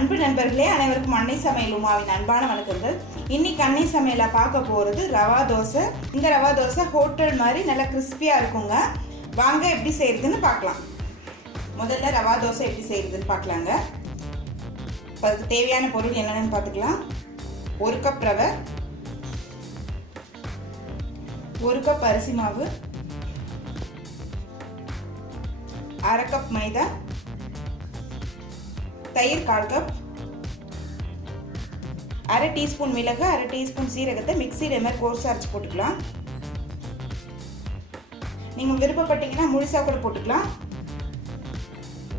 அன்பு நண்பர்களே, அனைவருக்கும் அன்னை சமையல் உமாவின் அன்பான வணக்கங்கள். இன்னைக்கு அன்னை சமையல பார்க்க போகிறது ரவா தோசை. இந்த ரவா தோசை ஹோட்டல் மாதிரி நல்லா கிறிஸ்பியாக இருக்குங்க. வாங்க எப்படி செய்யறதுன்னு பார்க்கலாம். முதல்ல ரவா தோசை எப்படி செய்யறதுன்னு பார்க்கலாங்க. அதுக்கு தேவையான பொருள் என்னென்னு பார்த்துக்கலாம். 1 கப் ரவை, 1 கப் அரிசி மாவு, 1/2 கப் மைதா, தயிர் 1/4 கப், 1/2 டீஸ்பூன் மிளகு, 1/2 டீஸ்பூன் சீரகத்தை மிக்சியில் மாதிரி கோர்ஸாக அரைச்சி போட்டுக்கலாம். நீங்கள் விருப்பப்பட்டீங்கன்னா முழுசாக கூட போட்டுக்கலாம்.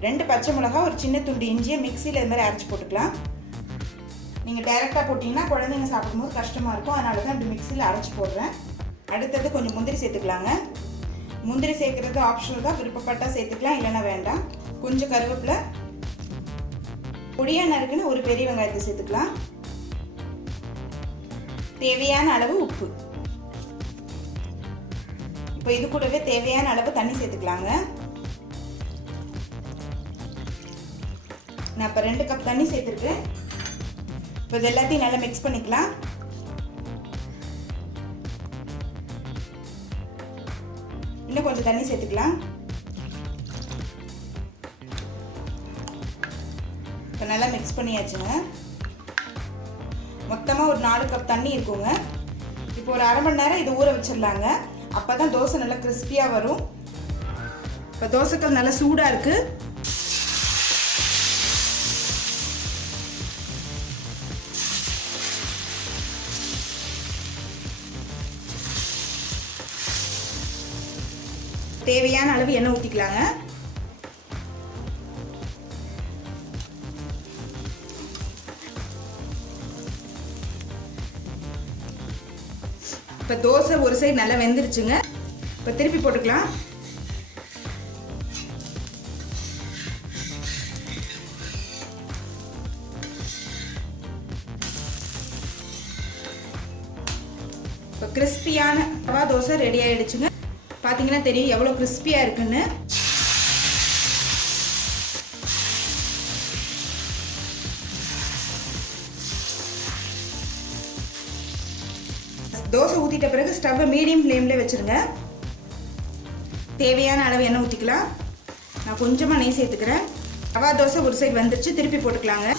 2 பச்சை மிளகாய், ஒரு சின்ன துண்டு இஞ்சியை மிக்சியில் இது மாதிரி அரைச்சி போட்டுக்கலாம். நீங்கள் டைரெக்டாக போட்டிங்கன்னா குழந்தைங்க சாப்பிடும்போது கஷ்டமாக இருக்கும், அதனால தான் இப்படி மிக்சியில் அரைச்சி போடுறேன். அடுத்தது கொஞ்சம் முந்திரி சேர்த்துக்கலாங்க. முந்திரி சேர்க்குறது ஆப்ஷனல் தான், விருப்பப்பட்டால் சேர்த்துக்கலாம், இல்லைன்னா வேண்டாம். கொஞ்சம் கருவேப்பிலை, பொடியாக நறுக்குன்னு ஒரு பெரிய வெங்காயத்தை சேர்த்துக்கலாம். தேவையான அளவு உப்பு. இப்போ இது கூடவே தேவையான அளவு தண்ணி சேர்த்துக்கலாங்க. நான் இப்போ 2 கப் தண்ணி சேர்த்துருக்கேன். இப்போ இது எல்லாத்தையும் நல்லா மிக்ஸ் பண்ணிக்கலாம். இன்னும் கொஞ்சம் தண்ணி சேர்த்துக்கலாம். இப்போ நல்லா மிக்ஸ் பண்ணியாச்சுங்க. மொத்தமாக ஒரு 4 கப் தண்ணி இருக்குங்க. இப்போ ஒரு 1/2 மணி நேரம் இது ஊற வச்சிடலாங்க. அப்போ தான் தோசை நல்லா கிறிஸ்பியாக வரும். இப்போ தோசைக்கல் நல்லா சூடாக இருக்குது. தேவையான அளவு எண்ணெய் ஊற்றிக்கலாங்க. இப்போ தோசை ஒரு சைடு நல்லா வெந்துருச்சுங்க. இப்போ திருப்பி போட்டுக்கலாம். இப்போ கிறிஸ்பியான ரவா தோசை ரெடி ஆயிடுச்சுங்க. பார்த்தீங்கன்னா தெரியும் எவ்வளோ கிறிஸ்பியாக இருக்குன்னு. தோசை ஊற்றிட்ட பிறகு ஸ்டவ்வை மீடியம் ஃப்ளேமில் வச்சுருங்க. தேவையான அளவு எண்ணெய் ஊற்றிக்கலாம். நான் கொஞ்சமாக நெய் சேர்த்துக்கிறேன். ரவா தோசை ஒரு சைடு வந்துருச்சு, திருப்பி போட்டுக்கலாங்க.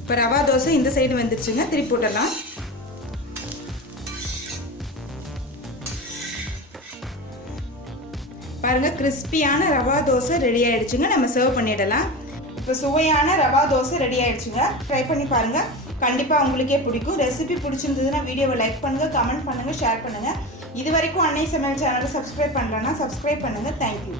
இப்போ ரவா தோசை இந்த சைடு வந்துருச்சுங்க, திருப்பி போட்டுடலாம். பாருங்க, கிறிஸ்பியான ரவா தோசை ரெடி ஆயிடுச்சுங்க. நம்ம சர்வ் பண்ணிடலாம். இப்போ சுவையான ரவா தோசை ரெடி ஆயிடுச்சுங்க. ட்ரை பண்ணி பாருங்க, கண்டிப்பாக உங்களுக்கே பிடிக்கும். ரெசிபி பிடிச்சிருந்ததுன்னா வீடியோவை லைக் பண்ணுங்க, கமெண்ட் பண்ணுங்க, ஷேர் பண்ணுங்க. இது வரைக்கும் அன்னை சமையல் சேனலை சப்ஸ்கிரைப் பண்ணலன்னா சப்ஸ்கிரைப் பண்ணுங்க. தேங்க்யூ.